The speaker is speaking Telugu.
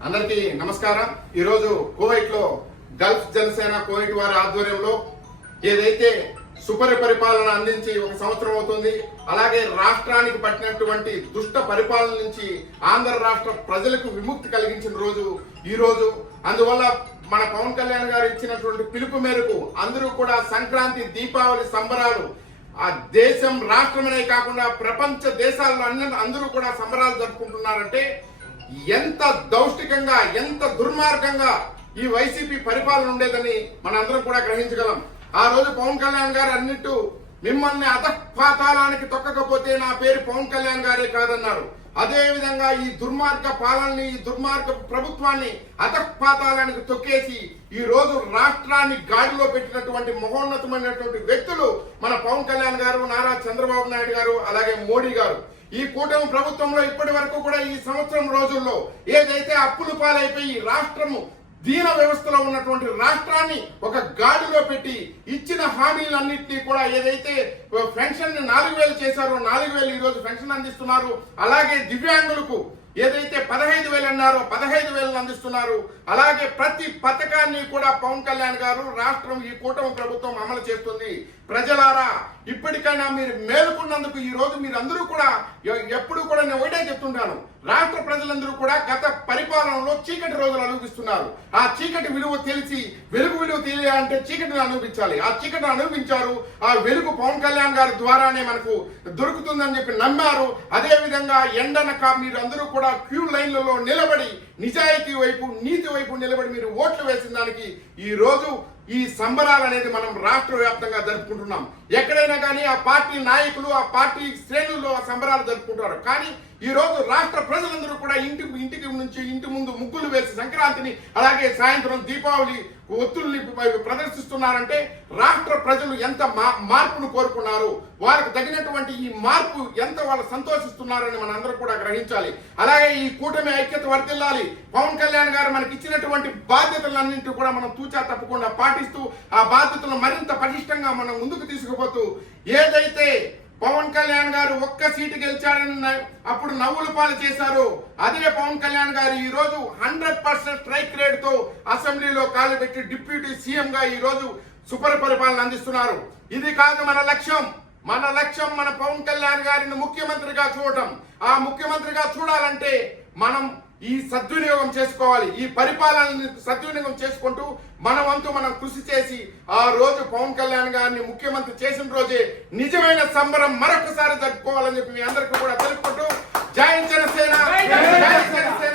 అందరికీ నమస్కారం. ఈరోజు కోవైట్లో గల్ఫ్ జనసేన కోవైట్ వారి ఆధ్వర్యంలో ఏదైతే సుపరి పరిపాలన అందించి ఒక సంవత్సరం అవుతుంది అలాగే రాష్ట్రానికి పట్టినటువంటి దుష్ట పరిపాలన నుంచి ఆంధ్ర రాష్ట్ర ప్రజలకు విముక్తి కలిగించిన రోజు ఈ రోజు అందువల్ల మన పవన్ కళ్యాణ్ గారు ఇచ్చినటువంటి పిలుపు మేరకు అందరూ కూడా సంక్రాంతి దీపావళి సంబరాలు ఆ దేశం రాష్ట్రమనే కాకుండా ప్రపంచ దేశాల్లో అందరూ కూడా సంబరాలు జరుపుకుంటున్నారంటే ఎంత దౌష్టికంగా ఎంత దుర్మార్గంగా ఈ వైసీపీ పరిపాలన ఉండేదని మనందరం కూడా గ్రహించగలం. ఆ రోజు పవన్ కళ్యాణ్ గారు అన్నిట్టు మిమ్మల్ని అధపాతాళానికి తొక్కకపోతే నా పేరు పవన్ కళ్యాణ్ గారే కాదన్నారు. అదే విధంగా ఈ దుర్మార్గ పాలనని ఈ దుర్మార్గ ప్రభుత్వాన్ని అధపాతాళానికి తొక్కేసి ఈ రోజు రాష్ట్రాన్ని గాడిలో పెట్టినటువంటి మహోన్నతమైనటువంటి వ్యక్తులు మన పవన్ కళ్యాణ్ గారు నారా చంద్రబాబు నాయుడు గారు అలాగే మోడీ గారు. ఈ కూటమి ప్రభుత్వంలో ఇప్పటి వరకు కూడా ఈ సంవత్సరం రోజుల్లో ఏదైతే అప్పులు పాలైపోయి రాష్ట్రము దీన వ్యవస్థలో ఉన్నటువంటి రాష్ట్రాన్ని ఒక గాడిలో పెట్టి ఇచ్చిన హామీలన్నింటినీ కూడా ఏదైతే పెన్షన్ నాలుగు వేలు చేశారో నాలుగు వేలు ఈ రోజు పెన్షన్ అందిస్తున్నారు అలాగే దివ్యాంగులకు ఏదైతే పదహైదు వేలు అన్నారో పదహైదు వేలను అందిస్తున్నారు. అలాగే ప్రతి పథకాన్ని కూడా పవన్ కళ్యాణ్ గారు రాష్ట్రం ఈ కూటమి ప్రభుత్వం అమలు చేస్తుంది. ప్రజలారా ఇప్పటికైనా మీరు మేలుకున్నందుకు ఈ రోజు మీరందరూ కూడా ఎప్పుడు కూడా నేను ఒకటే చెప్తుంటాను. రాష్ట్ర ప్రజలందరూ కూడా గత పరిపాలనలో చీకటి రోజులు అనుభవిస్తున్నారు. ఆ చీకటి విలువ తెలిసి వెలుగు విలువ తెలియాలంటే చీకటిని అనుభవించాలి. ఆ చీకటిని అనుభవించారు. ఆ వెలుగు పవన్ కళ్యాణ్ గారి ద్వారానే మనకు దొరుకుతుందని చెప్పి నమ్మారు. అదే విధంగా ఎండనక మీరు అందరూ కూడా క్యూ లైన్లలో నిలబడి నిజాయితీ వైపు నీతి వైపు నిలబడి మీరు ఓట్లు వేసిన దానికి ఈ రోజు ఈ సంబరాలు అనేది మనం రాష్ట్ర వ్యాప్తంగా జరుపుకుంటున్నాం. ఎక్కడైనా కానీ ఆ పార్టీ నాయకులు ఆ పార్టీ శ్రేణుల్లో ఆ సంబరాలు జరుపుకుంటారు కానీ ఈ రోజు రాష్ట్ర ప్రజలందరూ కూడా ఇంటికి ఇంటికి నుంచి ఇంటి ముందు ముగ్గులు వేసి సంక్రాంతిని అలాగే సాయంత్రం దీపావళి ఒత్తుల్ని ప్రదర్శిస్తున్నారంటే రాష్ట్ర ప్రజలు ఎంత మా- మార్పును కోరుకున్నారు వారికి తగినటువంటి ఈ మార్పు ఎంత వాళ్ళు సంతోషిస్తున్నారని మన అందరూ కూడా గ్రహించాలి. అలాగే ఈ కూటమి ఐక్యత వర్తిల్లాలి. పవన్ కళ్యాణ్ గారు మనకి ఇచ్చినటువంటి బాధ్యతలన్నింటినీ కూడా మనం తూచా తప్పకుండా పాటిస్తూ ఆ బాధ్యతలను మరింత పటిష్టంగా మనం ముందుకు తీసుకుపోతూ ఏదైతే పవన్ కళ్యాణ్ గారు ఒక్క సీటు గెలిచారని అప్పుడు నవ్వులు పాలు చేశారు. అదే పవన్ కళ్యాణ్ గారు ఈ రోజు హండ్రెడ్ పర్సెంట్ స్ట్రైక్ రేట్తో అసెంబ్లీలో కాలు పెట్టి డిప్యూటీ సీఎం గా ఈ రోజు సుపరి పరిపాలన అందిస్తున్నారు. ఇది కాదు మన లక్ష్యం. మన లక్ష్యం మన పవన్ కళ్యాణ్ గారిని ముఖ్యమంత్రిగా చూడటం. ఆ ముఖ్యమంత్రిగా చూడాలంటే మనం ఈ సద్వినియోగం చేసుకోవాలి. ఈ పరిపాలనని సద్వినియోగం చేసుకుంటూ మన వంతు మనం కృషి చేసి ఆ రోజు పవన్ కళ్యాణ్ గారిని ముఖ్యమంత్రి చేసిన రోజే నిజమైన సంబరం మరొకసారి జరుపుకోవాలని చెప్పి మీ అందరికీ కూడా తెలుపుకుంటూ జై జనసేన జై జనసేన.